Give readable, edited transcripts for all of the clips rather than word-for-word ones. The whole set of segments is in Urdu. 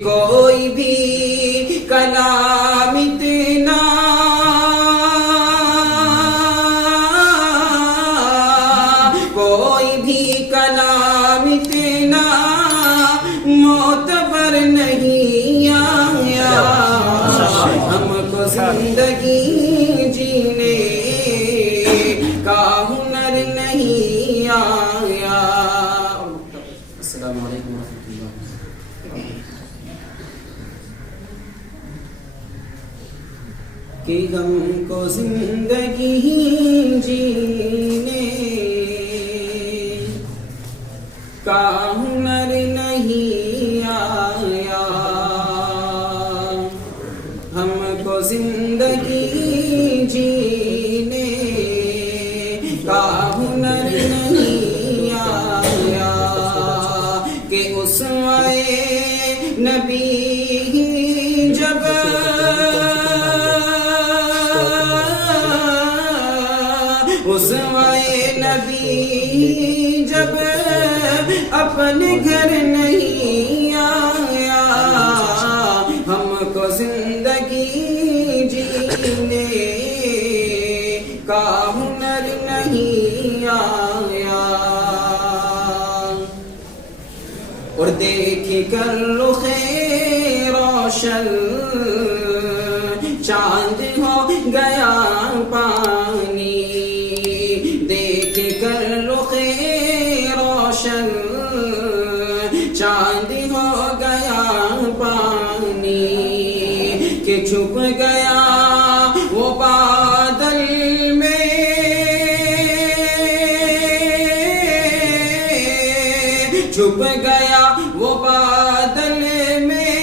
کوئی بھی کلام اتنا کوئی بھی کلام اتنا معتبر نہیں آیا، ہم کو زندگی جینے کا ہنر نہیں آیا۔ السلام علیکم ورحمۃ اللہ۔ کہ ہم کو زندگی جینے کا ہنر نہیں آیا، ہم کو زندگی جینے کا ہنر نہیں آیا، کہ اسوۂ نبی جب اسوۂ نبی جب اپنے گھر نہیں آیا، ہم کو زندگی جینے کا ہنر نہیں آیا، اور دیکھ کر رخ روشن چاند ہو گیا پانی، دیکھ کر رخ روشن چاند ہو گیا پانی، کہ چھپ گیا وہ بادل میں، چھپ گیا وہ بادل میں،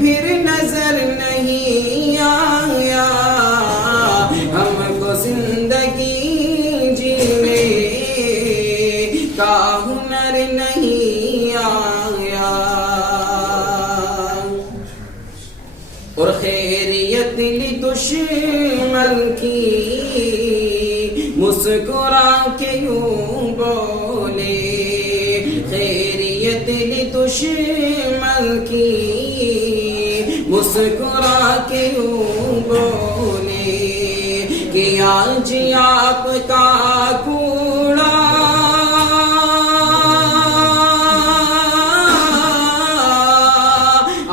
پھر نظر نہیں آیا، ہم کو زندگی جینے کا ہنر نہیں آیا، اور خیریت لی دشمن کی مسکرا کے یوں بولے، خیریت لی دشمن کی مسکرا کے یوں بولے، کہ آج آپ کا کوڑا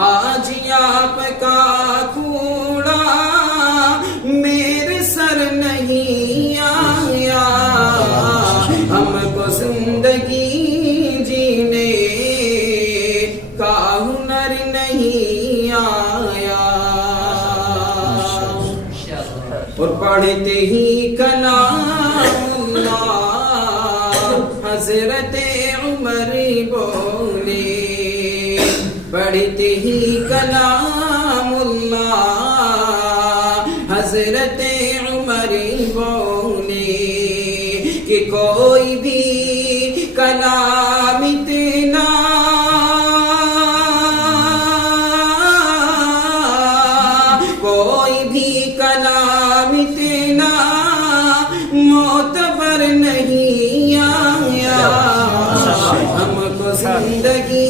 آج آپ کا کوڑا میرے سر نہیں آیا، ہم کو زندگی جینے کا ہنر نہیں آیا، اور پڑھتے ہی کلام اللہ حضرت عمر بولے، پڑھتے ہی کلام اللہ حضرت عمر بولے، کہ کوئی بھی کلام اتنا کوئی بھی کلام اتنا معتبر نہیں آیا، ہم کو زندگی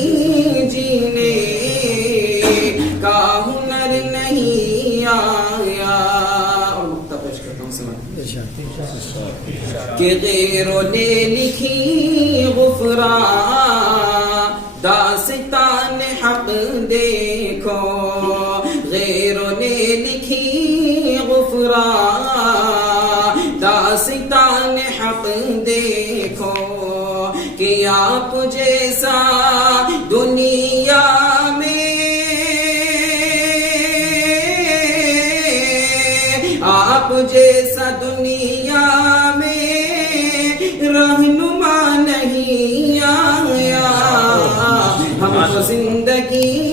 جینے کا ہنر نہیں آیا، کہ غیروں نے لکھی غفران داستان حق دیکھو، غیروں نے لکھی غفران داستان حق دیکھو، کہ آپ جیسا دنیا میں، آپ جیسا دنیا میں رہنما نہیں آیا، ہم کو زندگی